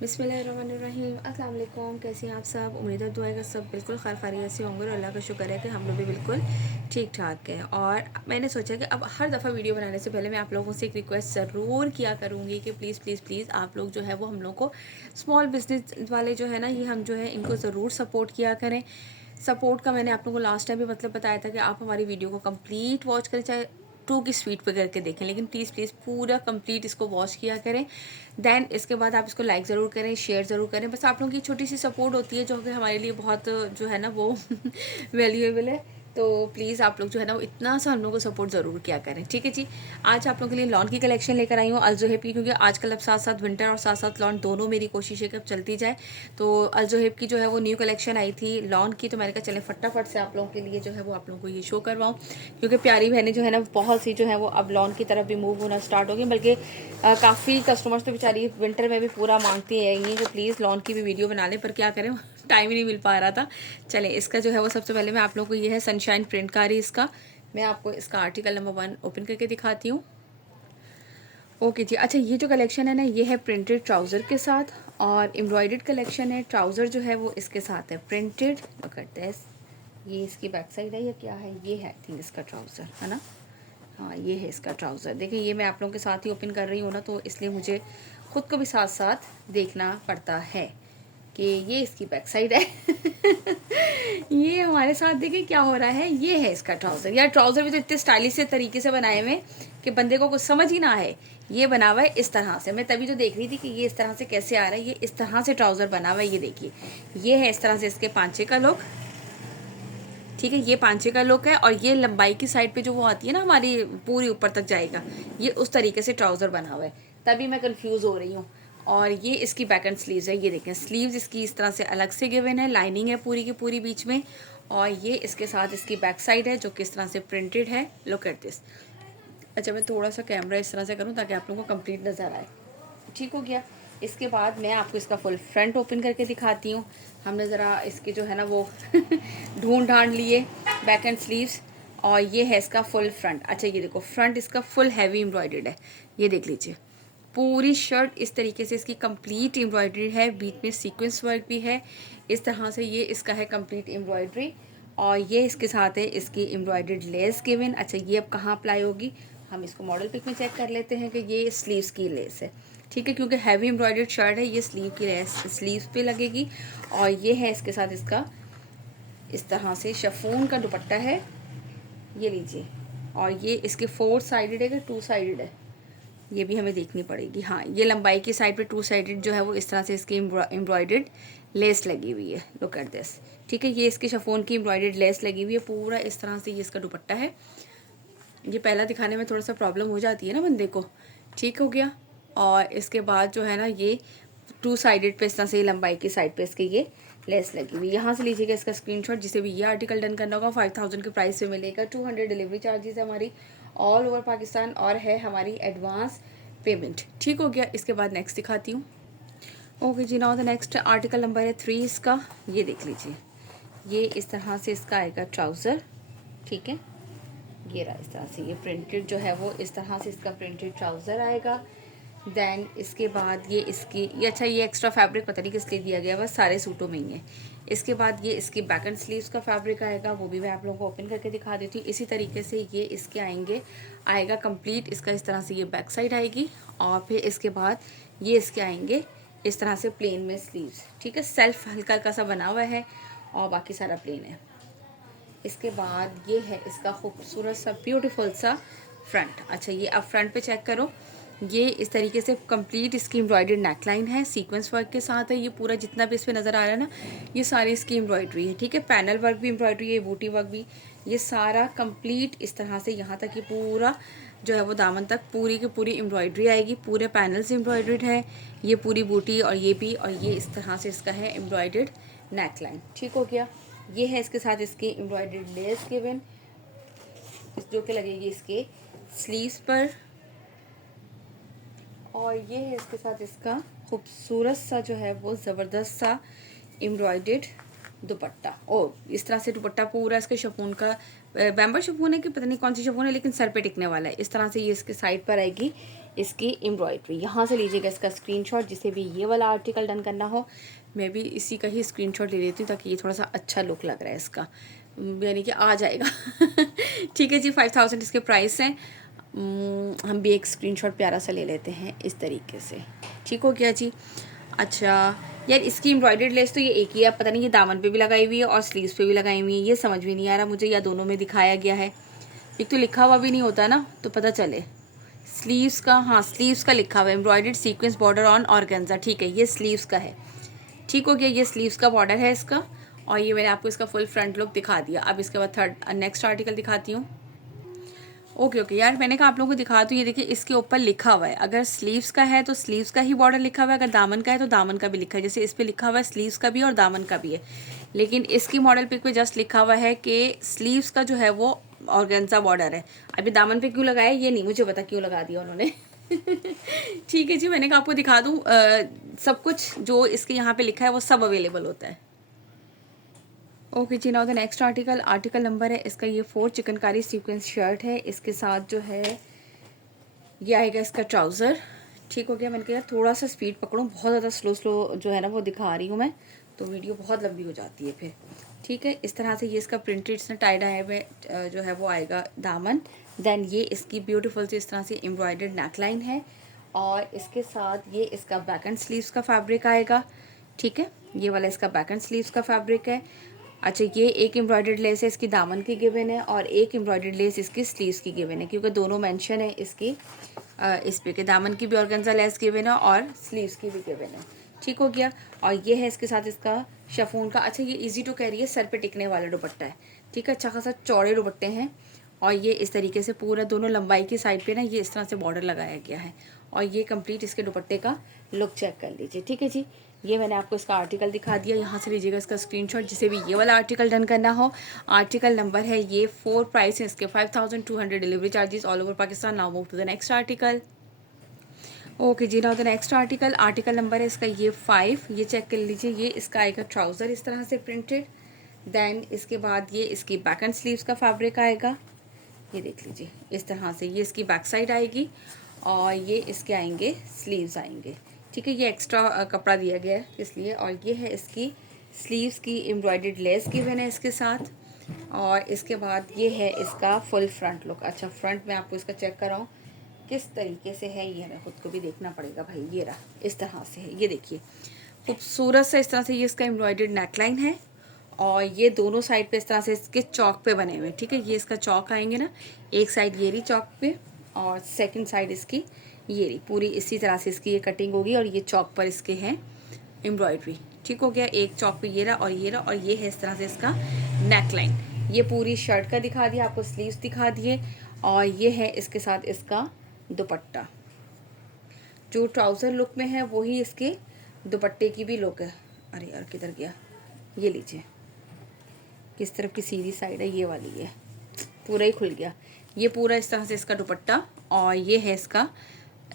बिस्मिल्लाहिर्रहमानिर्रहीम। अस्सलाम वालेकुम। कैसे हैं आप सब? उम्मीद है दुआ का सब बिल्कुल खैर खैरियत से होंगे और अल्लाह का शुक्र है कि हम लोग भी बिल्कुल ठीक ठाक हैं। और मैंने सोचा कि अब हर दफ़ा वीडियो बनाने से पहले मैं आप लोगों से एक रिक्वेस्ट ज़रूर किया करूँगी कि प्लीज़ प्लीज़ प्लीज़ आप लोग जो है वो हम लोग को स्मॉल बिज़नेस वाले जो है ना, ये हम जो है इनको ज़रूर सपोर्ट किया करें। सपोर्ट का मैंने आप लोगों को लास्ट टाइम भी मतलब बताया था कि आप हमारी वीडियो को कंप्लीट वॉच करें, चाहे टू की स्पीड पे करके देखें, लेकिन प्लीज़ प्लीज़ पूरा कंप्लीट इसको वॉच किया करें। देन इसके बाद आप इसको लाइक ज़रूर करें, शेयर ज़रूर करें। बस आप लोगों की छोटी सी सपोर्ट होती है जो कि हमारे लिए बहुत जो है ना वो वैल्यूएबल है। तो प्लीज़ आप लोग जो है ना वो इतना सा हम लोग को सपोर्ट ज़रूर किया करें, ठीक है जी। आज आप लोगों के लिए लॉन की कलेक्शन लेकर आई हूँ अलजोहेब की, क्योंकि आजकल अब साथ साथ विंटर और साथ साथ लॉन दोनों मेरी कोशिश है कि अब चलती जाए। तो अलजोहेब की जो है वो न्यू कलेक्शन आई थी लॉन की, तो मैंने कहा चलें फटाफट से आप लोगों के लिए जो है वो आप लोगों को ये शो करवाऊँ, क्योंकि प्यारी बहनें जो है ना बहुत सी जो है वो अब लॉन की तरफ भी मूव होना स्टार्ट हो गई। बल्कि काफ़ी कस्टमर्स तो बेचारी विंटर में भी पूरा मांगती है ये कि प्लीज़ लॉन की भी वीडियो बना लें, पर क्या करें टाइम ही नहीं मिल पा रहा था। चलें, इसका जो है वो सबसे पहले मैं आप लोगों को ये है सनशाइन प्रिंट का रही इसका, मैं आपको इसका आर्टिकल नंबर 1 ओपन करके दिखाती हूँ। ओके जी। अच्छा, ये जो कलेक्शन है ना ये है प्रिंटेड ट्राउज़र के साथ और एम्ब्रॉयडर्ड कलेक्शन है। ट्राउज़र जो है वो इसके साथ है प्रिंटेड। करते हैं, ये इसकी बैक साइड है या क्या है, ये है आई थिंक इसका ट्राउज़र है ना। हाँ, ये है इसका ट्राउज़र। देखिए ये मैं आप लोगों के साथ ही ओपन कर रही हूँ ना, तो इसलिए मुझे ख़ुद को भी साथ साथ देखना पड़ता है कि ये इसकी बैक साइड है। ये हमारे साथ देखिए क्या हो रहा है, ये है इसका ट्राउज़र। यार ट्राउज़र भी तो इतने स्टाइलिश से तरीके से बनाए हुए कि बंदे को कुछ समझ ही ना आए। ये बना हुआ है इस तरह से, मैं तभी तो देख रही थी कि ये इस तरह से कैसे आ रहा है। ये इस तरह से ट्राउज़र बना हुआ है, ये देखिए ये है इस तरह से इसके पांचे का लुक, ठीक है। ये पांचे का लुक है और ये लंबाई की साइड पे जो वो आती है ना हमारी पूरी ऊपर तक जाएगा, ये उस तरीके से ट्राउज़र बना हुआ है, तभी मैं कंफ्यूज हो रही हूँ। और ये इसकी बैक एंड स्लीव्स है, ये देखें स्लीव्स इसकी इस तरह से अलग से गिवन है, लाइनिंग है पूरी की पूरी बीच में। और ये इसके साथ इसकी बैक साइड है जो किस तरह से प्रिंटेड है, लुक एट दिस। अच्छा, मैं थोड़ा सा कैमरा इस तरह से करूँ ताकि आप लोगों को कंप्लीट नज़र आए, ठीक हो गया। इसके बाद मैं आपको इसका फुल फ्रंट ओपन करके दिखाती हूँ। हमने ज़रा इसके जो है ना वो ढूंढ ढांड लिए बैक एंड स्लीव्स, और ये है इसका फुल फ्रंट। अच्छा, ये देखो फ्रंट इसका फुल हैवी एम्ब्रॉयडर्ड है, ये देख लीजिए पूरी शर्ट इस तरीके से इसकी कंप्लीट एम्ब्रॉयडरी है, बीच में सीक्वेंस वर्क भी है इस तरह से, ये इसका है कंप्लीट एम्ब्रॉयडरी। और ये इसके साथ है इसकी एम्ब्रॉयडर्ड लेस गिवन। अच्छा, ये अब कहाँ अप्लाई होगी, हम इसको मॉडल पिक में चेक कर लेते हैं कि ये स्लीव्स की लेस है, ठीक है, क्योंकि हैवी एम्ब्रॉयडर्ड शर्ट है, ये स्लीव की लेस स्लीव्स पे लगेगी। और ये है इसके साथ इसका इस तरह से शिफॉन का दुपट्टा है, ये लीजिए। और ये इसके 4 साइडेड है कि 2 साइडेड है, ये भी हमें देखनी पड़ेगी। हाँ, ये लंबाई की साइड पे 2 साइडेड जो है वो इस तरह से इसकी एम्ब्रॉयडर्ड लेस लगी हुई है, लुक एट दिस, ठीक है। ये इसके शिफॉन की एम्ब्रॉयडर्ड लेस लगी हुई है पूरा इस तरह से, ये इसका दुपट्टा है। ये पहला दिखाने में थोड़ा सा प्रॉब्लम हो जाती है ना बंदे को, ठीक हो गया। और इसके बाद जो है ना ये 2 साइडेड पे इस तरह से लंबाई की साइड पे इसके ये लेस लगी हुई। यहाँ से लीजिएगा इसका स्क्रीनशॉट, जिसे भी ये आर्टिकल डन करना होगा 5000 के प्राइस पे मिलेगा। 200 डिलीवरी चार्जेस है हमारी ऑल ओवर पाकिस्तान, और है हमारी एडवांस पेमेंट, ठीक हो गया। इसके बाद नेक्स्ट दिखाती हूँ। Okay ji, now the next article number है 3 इसका, ये देख लीजिए ये इस तरह से इसका आएगा ट्राउज़र, ठीक है। ये रहा इस तरह से, ये प्रिंटेड जो है वो इस तरह से इसका प्रिंटेड ट्राउज़र आएगा। देन इसके बाद ये इसकी ये अच्छा, ये एक्स्ट्रा फैब्रिक पता नहीं किस लिए दिया गया, बस सारे सूटों में ही है। इसके बाद ये इसकी बैक एंड स्लीव्स का फैब्रिक आएगा, वो भी मैं आप लोगों को ओपन करके दिखा देती हूँ। इसी तरीके से ये इसके आएगा कंप्लीट, इसका इस तरह से ये बैक साइड आएगी। और फिर इसके बाद ये इसके आएंगे इस तरह से प्लेन में स्लीव्स, ठीक है। सेल्फ हल्का हल्का सा बना हुआ है और बाकी सारा प्लेन है। इसके बाद ये है इसका खूबसूरत सा ब्यूटीफुल सा फ्रंट। अच्छा, ये अब फ्रंट पे चेक करो, ये इस तरीके से कंप्लीट इसकी एम्ब्रॉयडर्ड नेकलाइन है, सीक्वेंस वर्क के साथ है। ये पूरा जितना भी इस पर नज़र आ रहा है ना, ये सारी इसकी एम्ब्रॉयडरी है, ठीक है। पैनल वर्क भी एम्ब्रॉयडरी है, बूटी वर्क भी, ये सारा कंप्लीट इस तरह से यहाँ तक ये पूरा जो है वो दामन तक पूरी की पूरी एम्ब्रॉयडरी आएगी, पूरे पैनल से एम्ब्रॉयडर्ड है ये पूरी बूटी, और ये भी, और ये इस तरह से इसका है एम्ब्रॉयडर्ड नेकलाइन, ठीक हो गया। ये है इसके साथ इसकी एम्ब्रॉयडर्ड लेस गिवन, जो कि लगेगी इसके स्लीव्स पर। और ये है इसके साथ इसका खूबसूरत सा जो है वो ज़बरदस्त सा एम्ब्रॉयडर्ड दुपट्टा। और इस तरह से दुपट्टा पूरा इसके शिफॉन का बैम्बर शिफॉन है कि पता नहीं कौन सी शिफॉन है, लेकिन सर पे टिकने वाला है। इस तरह से ये इसके साइड पर आएगी इसकी एम्ब्रॉयडरी। यहाँ से लीजिएगा इसका स्क्रीनशॉट, जिसे भी ये वाला आर्टिकल डन करना हो। मैं भी इसी का ही स्क्रीनशॉट ले लेती हूँ ताकि ये थोड़ा सा अच्छा लुक लग रहा है इसका, यानी कि आ जाएगा। ठीक है जी, 5000 इसके प्राइस हैं। हम भी एक स्क्रीनशॉट प्यारा सा ले लेते हैं इस तरीके से। ठीक हो गया जी। अच्छा यार, इसकी एम्ब्रॉयडर्ड लेस तो ये एक ही है, पता नहीं ये दामन पे भी लगाई हुई है और स्लीव्स पे भी लगाई हुई है, ये समझ भी नहीं आ रहा मुझे, या दोनों में दिखाया गया है। एक तो लिखा हुआ भी नहीं होता ना, तो पता चले। स्लीव्स का, हाँ स्लीव्स का लिखा हुआ है, embroidered sequence border on organza. ठीक है, ये स्लीव्स का है। ठीक हो गया, ये स्लीव्स का बॉर्डर है इसका। और ये मैंने आपको इसका फुल फ्रंट लुक दिखा दिया। अब इसके बाद नेक्स्ट आर्टिकल दिखाती हूँ। ओके यार, मैंने कहा आप लोगों को दिखा दूँ। ये देखिए, इसके ऊपर लिखा हुआ है, अगर स्लीव्स का है तो स्लीव्स का ही बॉर्डर लिखा हुआ है, अगर दामन का है तो दामन का भी लिखा है। जैसे इस पर लिखा हुआ है स्लीव्स का भी और दामन का भी है, लेकिन इसकी मॉडल पिक पे जस्ट लिखा हुआ है कि स्लीव्स का जो है वो ऑर्गेन्जा बॉर्डर है। अभी दामन पे क्यों लगाया ये नहीं मुझे पता, क्यों लगा दिया उन्होंने। ठीक है जी, मैंने कहा आपको दिखा दूँ। सब कुछ जो इसके यहाँ पे लिखा है वो सब अवेलेबल होता है। Okay ji, now the next article number है इसका ये 4 चिकनकारी सीक्वेंस शर्ट है। इसके साथ जो है ये आएगा इसका ट्राउज़र। ठीक हो गया। मैंने कहा यार थोड़ा सा स्पीड पकड़ूँ, बहुत ज़्यादा स्लो जो है ना वो दिखा रही हूँ मैं, तो वीडियो बहुत लंबी हो जाती है फिर। ठीक है, इस तरह से ये इसका प्रिंटेड इसने टाई डाई में जो है वो आएगा दामन। देन ये इसकी ब्यूटीफुल सी इस तरह से एम्ब्रॉयडर्ड नेकलाइन है, और इसके साथ ये इसका बैक एंड स्लीव्स का फैब्रिक आएगा। ठीक है, ये वाला इसका बैक एंड स्लीव्स का फैब्रिक है। अच्छा, ये एक एम्ब्रॉयडर्ड लेस है इसकी दामन की गिवन है, और एक एम्ब्रॉयडर्ड लेस इसकी स्लीव्स की गिवन है, क्योंकि दोनों मेंशन है इसकी इस पे के दामन की भी ऑर्गेन्जा लेस गिवन है और स्लीव्स की भी गिवन है। ठीक हो गया। और ये है इसके साथ इसका शफून का। अच्छा, ये इजी टू कैरी है, सर पे टिकने वाला दुपट्टा है। ठीक है, अच्छा खासा चौड़े दुपट्टे हैं, और ये इस तरीके से पूरा दोनों लंबाई की साइड पे ना ये इस तरह से बॉर्डर लगाया गया है, और ये कंप्लीट इसके दुपट्टे का लुक चेक कर लीजिए। ठीक है जी, ये मैंने आपको इसका आर्टिकल दिखा दिया। यहाँ से लीजिएगा इसका स्क्रीनशॉट, जिसे भी ये वाला आर्टिकल डन करना हो। आर्टिकल नंबर है ये 4, प्राइस है इसके 5200, delivery charges all over Pakistan. Now move to the next article. Okay ji, now the next article number है इसका ये 5। ये चेक कर लीजिए, ये इसका आएगा ट्राउज़र इस तरह से प्रिंटेड। देन इसके बाद ये इसकी बैक एंड स्लीव्स का फैब्रिक आएगा, ये देख लीजिए इस तरह से। ये इसकी बैक साइड आएगी, और ये इसके आएंगे स्लीव्स आएंगे। ठीक है, ये एक्स्ट्रा कपड़ा दिया गया है इसलिए। और ये है इसकी स्लीव्स की एम्ब्रॉयडर्ड लेस गिवन है इसके साथ। और इसके बाद ये है इसका फुल फ्रंट लुक। अच्छा, फ्रंट में आपको इसका चेक कराऊँ किस तरीके से है, ये हमें खुद को भी देखना पड़ेगा भाई। ये रहा, इस तरह से है, ये देखिए खूबसूरत सा इस तरह से ये इसका एम्ब्रॉयडर्ड नेकलाइन है, और ये दोनों साइड पे इस तरह से इसके चौक पे बने हुए। ठीक है, ये इसका चौक आएंगे ना, एक साइड ये रही चौक पे, और सेकंड साइड इसकी ये रही, पूरी इसी तरह से इसकी ये कटिंग होगी, और ये चौक पर इसके हैं एम्ब्रॉयडरी। ठीक हो गया, एक चौक पे ये रहा और ये रहा, और ये है इस तरह से इसका नेकलाइन। ये पूरी शर्ट का दिखा दिया आपको, स्लीव्स दिखा दिए, और ये है इसके साथ इसका दुपट्टा। जो ट्राउज़र लुक में है वही इसके दुपट्टे की भी लुक है। अरे यार किधर गया, ये लीजिए किस तरफ की सीधी साइड है, ये वाली है, पूरा ही खुल गया। ये पूरा इस तरह से इसका दुपट्टा, और ये है इसका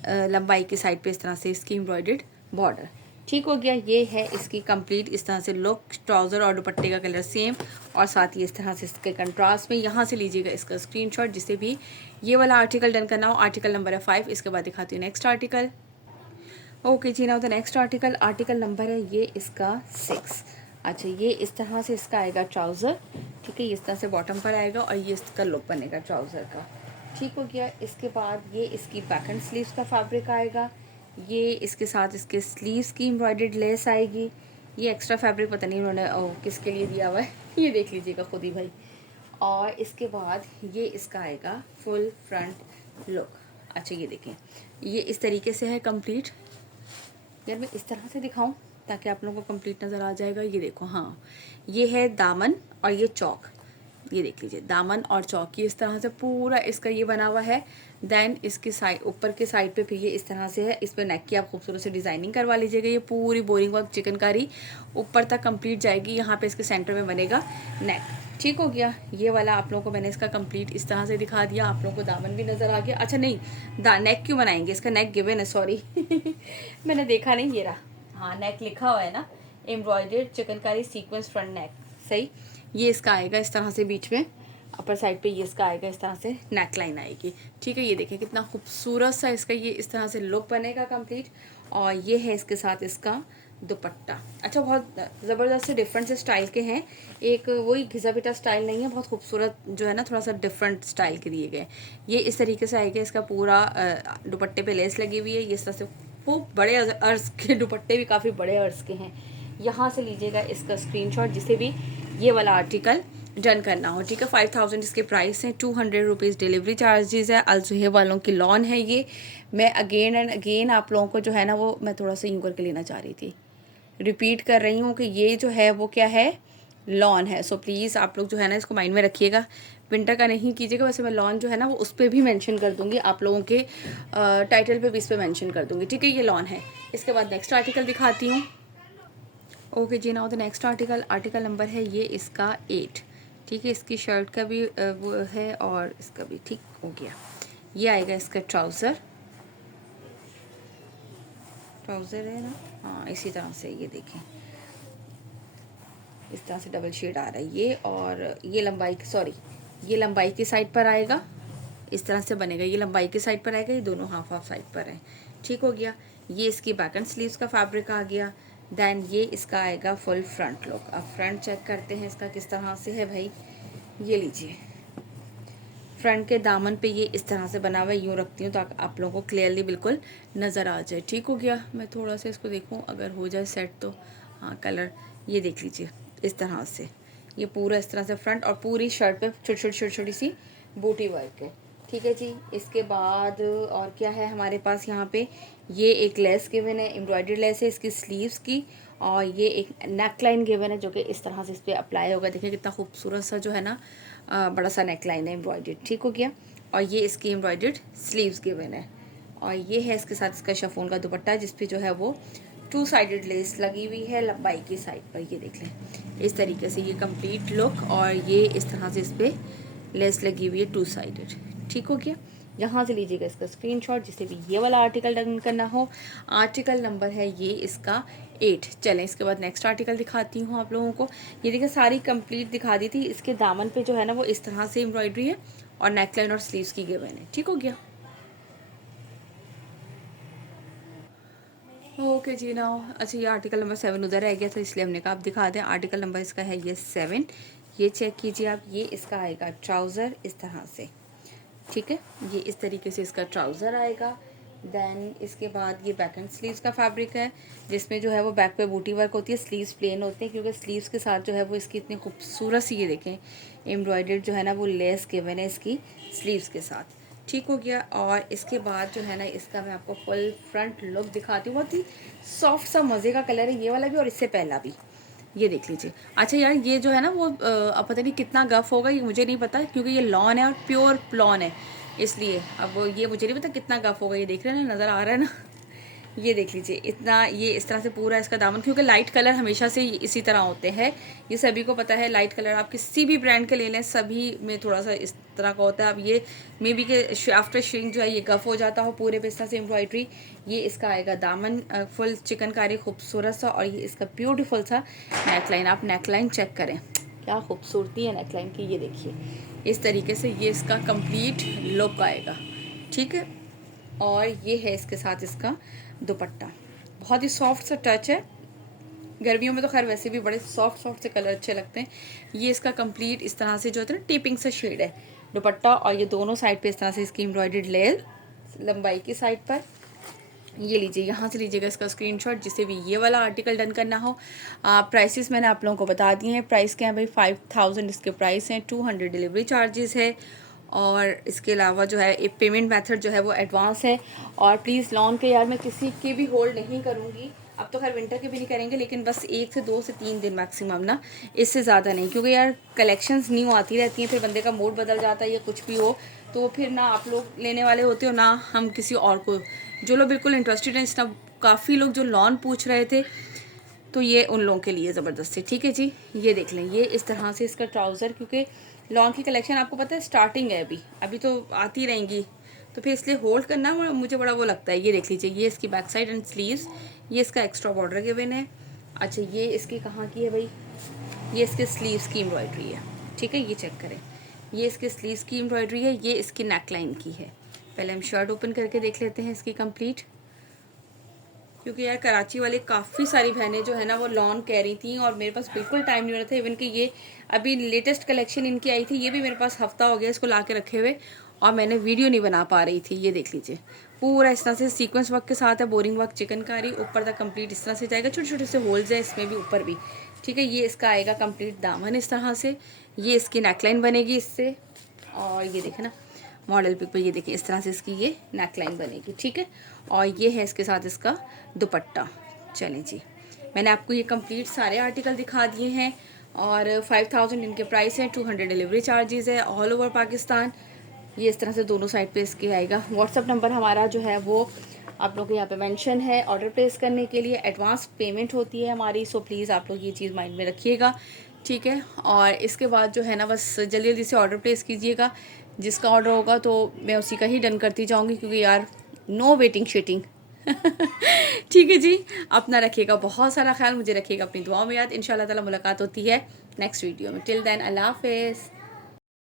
लंबाई की साइड पे इस तरह से इसकी एम्ब्रॉयडर्ड बॉर्डर। ठीक हो गया, ये है इसकी कंप्लीट इस तरह से लुक। ट्राउज़र और दुपट्टे का कलर सेम, और साथ ही इस तरह से इसके कंट्रास्ट में। यहाँ से लीजिएगा इसका स्क्रीनशॉट, जिससे भी ये वाला आर्टिकल डन करना हो। आर्टिकल नंबर है 5। इसके बाद दिखाती हूँ next article. Okay ji, now the next article number है ये इसका 6। अच्छा, ये इस तरह से इसका आएगा ट्राउज़र। ठीक है, ये इस तरह से बॉटम पर आएगा, और ये इसका लुक बनेगा ट्राउज़र का। ठीक हो गया। इसके बाद ये इसकी बैक एंड स्लीव्स का फैब्रिक आएगा। ये इसके साथ इसके स्लीव्स की एम्ब्रॉयडर्ड लेस आएगी। ये एक्स्ट्रा फैब्रिक पता नहीं उन्होंने किसके लिए दिया हुआ है, ये देख लीजिएगा खुद ही भाई। और इसके बाद ये इसका आएगा फुल फ्रंट लुक। अच्छा, ये देखें, ये इस तरीके से है कंप्लीट। यार मैं इस तरह से दिखाऊं ताकि आप लोगों को कंप्लीट नज़र आ जाएगा। ये देखो, हाँ ये है दामन और ये चौक, ये देख लीजिए दामन और चौक, ये इस तरह से पूरा इसका ये बना हुआ है। देन इसकी साइड, ऊपर के साइड पे फिर ये इस तरह से है। इस पर नेक की आप खूबसूरत से डिज़ाइनिंग करवा लीजिएगा। ये पूरी बोरिंग वर्क चिकनकारी ऊपर तक कंप्लीट जाएगी। यहाँ पे इसके सेंटर में बनेगा नेक। ठीक हो गया, ये वाला आप लोगों को मैंने इसका कंप्लीट इस तरह से दिखा दिया। आप लोगों को दामन भी नज़र आ गया। अच्छा नहीं, नेक क्यों बनाएंगे, इसका नेक गिवन है, सॉरी मैंने देखा नहीं, ये रहा, हाँ नेक लिखा हुआ है ना, एम्ब्रॉयडर्ड चिकनकारी सीक्वेंस फ्रंट नेक, सही। ये इसका आएगा इस तरह से बीच में अपर साइड पे ये इसका आएगा, इस तरह से नेक लाइन आएगी। ठीक है, ये देखिए कितना खूबसूरत सा इसका ये इस तरह से लुक बनेगा कंप्लीट। और ये है इसके साथ इसका दुपट्टा। अच्छा, बहुत ज़बरदस्त से डिफरेंट से स्टाइल के हैं, एक वही घिसा पिटा स्टाइल नहीं है, बहुत खूबसूरत जो है ना, थोड़ा सा डिफरेंट स्टाइल के दिए गए। ये इस तरीके से आएगा, इसका पूरा दुपट्टे पे लेस लगी हुई है। ये इस तरह से खूब बड़े अर्ज के दुपट्टे भी काफ़ी बड़े अर्ज के हैं। यहाँ से लीजिएगा इसका स्क्रीनशॉट जिसे भी ये वाला आर्टिकल डन करना हो। ठीक है, 5000 इसके प्राइस हैं, 200 रुपीज़ डिलीवरी चार्जेस है। अलसुहे वालों की लॉन है ये। मैं अगेन एंड अगेन आप लोगों को जो है ना, वो मैं थोड़ा सा यूँ करके लेना चाह रही थी, रिपीट कर रही हूँ कि ये जो है वो क्या है, लॉन है। सो प्लीज़ आप लोग जो है ना इसको माइंड में रखिएगा, विंटर का नहीं कीजिएगा। वैसे मैं लॉन जो है ना वो उस पर भी मेंशन कर दूँगी, आप लोगों के टाइटल पे भी इस पर मेंशन कर दूँगी। ठीक है, ये लॉन है। इसके बाद नेक्स्ट आर्टिकल दिखाती हूँ। Okay ji, now the next article number है ये इसका 8। ठीक है, इसकी शर्ट का भी वो है और इसका भी ठीक हो गया। ये आएगा इसका ट्राउज़र है ना, हाँ इसी तरह से, ये देखें इस तरह से डबल शेड आ रहा है ये। और ये लंबाई ये लंबाई की साइड पर आएगा, इस तरह से बनेगा। ये लंबाई की साइड पर आएगा, ये दोनों हाफ हाफ साइड पर है। ठीक हो गया, ये इसकी बैक एंड स्लीव्स का फैब्रिक आ गया। देन ये इसका आएगा फुल फ्रंट लुक। अब फ्रंट चेक करते हैं इसका किस तरह से है भाई। ये लीजिए, फ्रंट के दामन पे ये इस तरह से बना हुआ है। यूँ रखती हूँ ताकि आप लोगों को क्लियरली बिल्कुल नज़र आ जाए। ठीक हो गया, मैं थोड़ा सा इसको देखूँ अगर हो जाए सेट तो। हाँ, कलर ये देख लीजिए इस तरह से, ये पूरा इस तरह से फ्रंट और पूरी शर्ट पे छोटी छोटी सी बूटी वर्क है। ठीक है जी, इसके बाद और क्या है हमारे पास यहाँ पे, ये एक लेस गिवन है, एम्ब्रॉयडरी लेस है इसकी स्लीव्स की। और ये एक नेक लाइन गिवन है जो कि इस तरह से इस पर अप्लाई होगा। देखिए कितना खूबसूरत सा जो है ना बड़ा सा नेक लाइन है एम्ब्रॉयडर्ड। ठीक हो गया, और ये इसकी एम्ब्रॉयडर्ड स्लीव्स गिवन है। और ये है इसके साथ इसका शिफॉन का दुपट्टा जिस पे जो है वो 2 साइडेड लेस लगी हुई है लंबाई की साइड पर। ये देख लें इस तरीके से ये कंप्लीट लुक, और ये इस तरह से इस पर लेस लगी हुई है 2 साइडेड। ठीक हो गया, यहाँ से लीजिएगा इसका स्क्रीनशॉट जिसे भी ये वाला आर्टिकल डन करना हो। आर्टिकल नंबर है ये इसका 8। चलें इसके बाद नेक्स्ट आर्टिकल दिखाती हूँ आप लोगों को। ये देखिए सारी कंप्लीट दिखा दी थी। इसके दामन पे जो है ना वो इस तरह से एम्ब्रॉयडरी है और नेकलाइन और स्लीव्स की गिवन है। ठीक हो गया, ओके जी नाउ। अच्छा, ये आर्टिकल नंबर 7 उधर रह गया था इसलिए हमने कहा आप दिखा दें। आर्टिकल नंबर इसका है ये 7। ये चेक कीजिए आप, ये इसका आएगा ट्राउज़र इस तरह से। ठीक है, ये इस तरीके से इसका ट्राउज़र आएगा। देन इसके बाद ये बैक एंड स्लीव्स का फैब्रिक है जिसमें जो है वो बैक पे बूटी वर्क होती है, स्लीव्स प्लेन होते हैं क्योंकि स्लीव्स के साथ जो है वो इसकी इतनी खूबसूरत सी ये देखें एम्ब्रॉयडर्ड जो है ना वो लेस गिवन है इसकी स्लीव्स के साथ। ठीक हो गया, और इसके बाद जो है ना इसका मैं आपको फुल फ्रंट लुक दिखाती हूँ। बहुत ही सॉफ्ट सा मज़े का कलर है ये वाला भी और इससे पहला भी। ये देख लीजिए। अच्छा यार, ये जो है ना वो अब पता नहीं कितना गफ होगा, ये मुझे नहीं पता क्योंकि ये लॉन है और प्योर लॉन है, इसलिए अब ये मुझे नहीं पता कितना गफ होगा। ये देख रहे हैं ना, नज़र आ रहा है ना ये देख लीजिए इतना, ये इस तरह से पूरा इसका दामन, क्योंकि लाइट कलर हमेशा से इसी तरह होते हैं, ये सभी को पता है। लाइट कलर आप किसी भी ब्रांड के ले लें सभी में थोड़ा सा इस तरह का होता है। अब ये मे बी के आफ्टर श्रिंक जो है ये गफ हो जाता हो पूरे पे इस तरह से एम्ब्रॉयडरी। ये इसका आएगा दामन फुल चिकनकारी खूबसूरत सा, और ये इसका ब्यूटीफुल सा नेकलाइन। आप नेकलाइन चेक करें क्या खूबसूरती है नेकलाइन की। ये देखिए इस तरीके से ये इसका कंप्लीट लुक आएगा। ठीक है, और ये है इसके साथ इसका दुपट्टा। बहुत ही सॉफ्ट सा टच है, गर्मियों में तो खैर वैसे भी बड़े सॉफ्ट से कलर अच्छे लगते हैं। ये इसका कंप्लीट इस तरह से जो होता है ना टिपिंग सा शेड है दुपट्टा, और ये दोनों साइड पे इस तरह से इसकी एम्ब्रॉयडर्ड लेयर लंबाई की साइड पर। ये लीजिए, यहाँ से लीजिएगा इसका स्क्रीनशॉट जिसे भी ये वाला आर्टिकल डन करना हो। प्राइसेस मैंने आप लोगों को बता दिए हैं। प्राइस क्या है भाई, 5000 इसके प्राइस हैं, 200 डिलीवरी चार्जेस है, और इसके अलावा जो है एक पेमेंट मेथड जो है वो एडवांस है। और प्लीज़ लॉन के यार मैं किसी की भी होल्ड नहीं करूँगी, अब तो खैर विंटर के भी नहीं करेंगे, लेकिन बस 1 से 2 से 3 दिन मैक्सिमम ना, इससे ज़्यादा नहीं, क्योंकि यार कलेक्शंस न्यू आती रहती हैं, फिर बंदे का मूड बदल जाता है या कुछ भी हो, तो फिर ना आप लोग लेने वाले होते हो ना हम किसी और को। जो लोग बिल्कुल इंटरेस्टेड हैं, इस तरह काफ़ी लोग जो लॉन पूछ रहे थे, तो ये उन लोगों के लिए ज़बरदस्ती। ठीक है जी, ये देख लें ये इस तरह से इसका ट्राउज़र, क्योंकि लॉन की कलेक्शन आपको पता है स्टार्टिंग है, अभी तो आती रहेंगी, तो फिर इसलिए होल्ड करना मुझे बड़ा वो लगता है। ये देख लीजिए, ये इसकी बैक साइड एंड स्लीव्स, ये इसका एक्स्ट्रा बॉर्डर गिवन है। अच्छा, ये इसकी कहाँ की है भाई, ये इसके स्लीव्स की एम्ब्रॉयडरी है। ठीक है, ये चेक करें, ये इसके स्लीव्स की एम्ब्रॉयडरी है, ये इसकी नेक लाइन की है। पहले हम शर्ट ओपन करके देख लेते हैं इसकी कंप्लीट, क्योंकि यार कराची वाले काफ़ी सारी बहनें जो है ना वो लॉन कह रही थी और मेरे पास बिल्कुल टाइम नहीं हो रहा था। इवन कि ये अभी लेटेस्ट कलेक्शन इनकी आई थी, ये भी मेरे पास हफ्ता हो गया इसको ला के रखे हुए और मैंने वीडियो नहीं बना पा रही थी। ये देख लीजिए पूरा इस तरह से सीक्वेंस वर्क के साथ है, बोरिंग वर्क चिकनकारी, ऊपर तक कंप्लीट इस तरह से जाएगा, छोटे छोटे से होल्स हैं इसमें भी ऊपर भी, ठीक है। ये इसका आएगा कंप्लीट दामन इस तरह से, ये इसकी नेकलाइन बनेगी इससे, और ये देखें ना मॉडल पिक पे, ये देखिए इस तरह से इसकी ये नेकलाइन बनेगी, ठीक है। और ये है इसके साथ इसका दुपट्टा। चलें जी, मैंने आपको ये कंप्लीट सारे आर्टिकल दिखा दिए हैं और 5000 इनके प्राइस हैं, 200 डिलीवरी चार्जेस है ऑल ओवर पाकिस्तान। ये इस तरह से दोनों साइड पे इसके आएगा। व्हाट्सअप नंबर हमारा जो है वो आप लोग को यहाँ पे मेंशन है। ऑर्डर प्लेस करने के लिए एडवांस पेमेंट होती है हमारी, सो प्लीज़ आप लोग ये चीज़ माइंड में रखिएगा, ठीक है। और इसके बाद जो है ना बस जल्दी जल्दी से ऑर्डर प्लेस कीजिएगा, जिसका ऑर्डर होगा तो मैं उसी का ही डन करती जाऊँगी, क्योंकि यार नो वेटिंग शीटिंग ठीक है जी, अपना रखिएगा बहुत सारा ख्याल, मुझे रखिएगा अपनी दुआओं में याद। इंशाल्लाह ताला मुलाकात होती है नेक्स्ट वीडियो में। टिल देन अल्लाह हाफिज़।